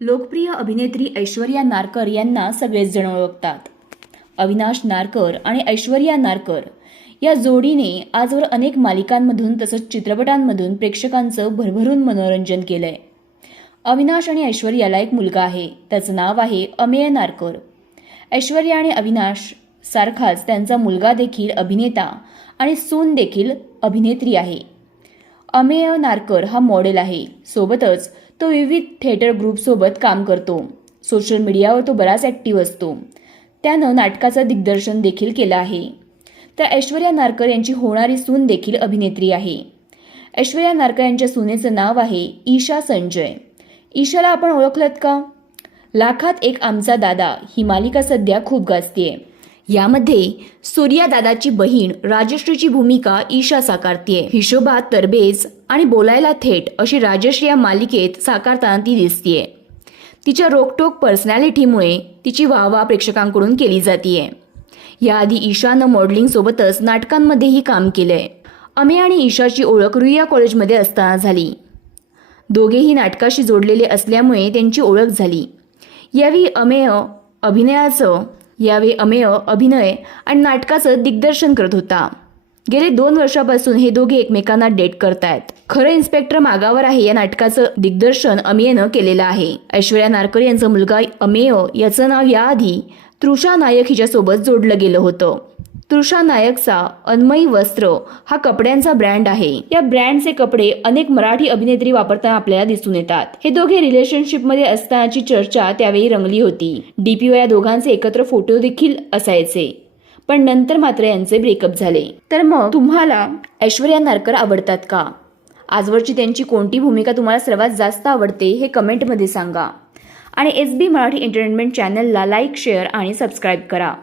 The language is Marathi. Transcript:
लोकप्रिय अभिनेत्री ऐश्वर्या नारकर यांना सगळेच जण ओळखतात. अविनाश नारकर आणि ऐश्वर्या नारकर या जोडीने आजवर अनेक मालिकांमधून तसंच चित्रपटांमधून प्रेक्षकांचं भरभरून मनोरंजन केलंय. अविनाश आणि ऐश्वर्याला एक मुलगा आहे. त्याचं नाव आहे अमेय नारकर. ऐश्वर्या आणि अविनाश सारखाच त्यांचा मुलगा देखील अभिनेता आणि सून देखील अभिनेत्री आहे. अमेय नारकर हा मॉडेल आहे. सोबतच तो विविध थिएटर ग्रुपसोबत काम करतो. सोशल मीडियावर तो बराच ॲक्टिव्ह असतो. त्यानं नाटकाचं दिग्दर्शन देखील केलं आहे. तर ऐश्वर्या नारकर यांची होणारी सून देखील अभिनेत्री आहे. ऐश्वर्या नारकर यांच्या सुनेचं नाव आहे ईशा संजय. ईशाला आपण ओळखलत का? लाखात एक आमचा दादा ही मालिका सध्या खूप गाजतीये. यामध्ये सूर्या दादाची बहीण राजश्रीची भूमिका ईशा साकारतीये. हिशोबात तरबेज आणि बोलायला थेट अशी राजश्री या मालिकेत साकारताना ती दिसतीये. तिच्या रोकटोक पर्सनॅलिटीमुळे तिची वाहवा प्रेक्षकांकडून केली जातीये. याआधी ईशानं मॉडेलिंगसोबतच नाटकांमध्येही काम केलंय. अमे आणि ईशाची ओळख रुईया कॉलेजमध्ये असताना झाली. दोघेही नाटकाशी जोडलेले असल्यामुळे त्यांची ओळख झाली. यावेळी अमेय अभिनयाचं यावेळी अमेय अभिनय आणि नाटकाचं दिग्दर्शन करत होता. गेले दोन वर्षापासून हे दोघे एकमेकांना डेट करतायत. खरं इन्स्पेक्टर मागावर आहे या नाटकाचं दिग्दर्शन अमेयनं केलेलं आहे. ऐश्वर्या नारकर यांचा मुलगा अमेय याचं नाव याआधी तृषा नायक हिच्यासोबत जोडलं गेलं होतं. तृषा नायकचा अन्मयी वस्त्र हा कपड्यांचा ब्रँड आहे. या ब्रँडचे कपडे अनेक मराठी अभिनेत्री वापरताना आपल्याला दिसून येतात. हे दोघे रिलेशनशिपमध्ये असतानाची चर्चा त्यावेळी रंगली होती. डीपीओ या दोघांचे एकत्र फोटो देखील असायचे. पण नंतर मात्र यांचे ब्रेकअप झाले. तर मग तुम्हाला ऐश्वर्या नारकर आवडतात का? आजवरची त्यांची कोणती भूमिका तुम्हाला सर्वात जास्त आवडते हे कमेंटमध्ये सांगा. आणि एस बी मराठी एंटरटेनमेंट चॅनलला लाईक शेअर आणि सबस्क्राईब करा.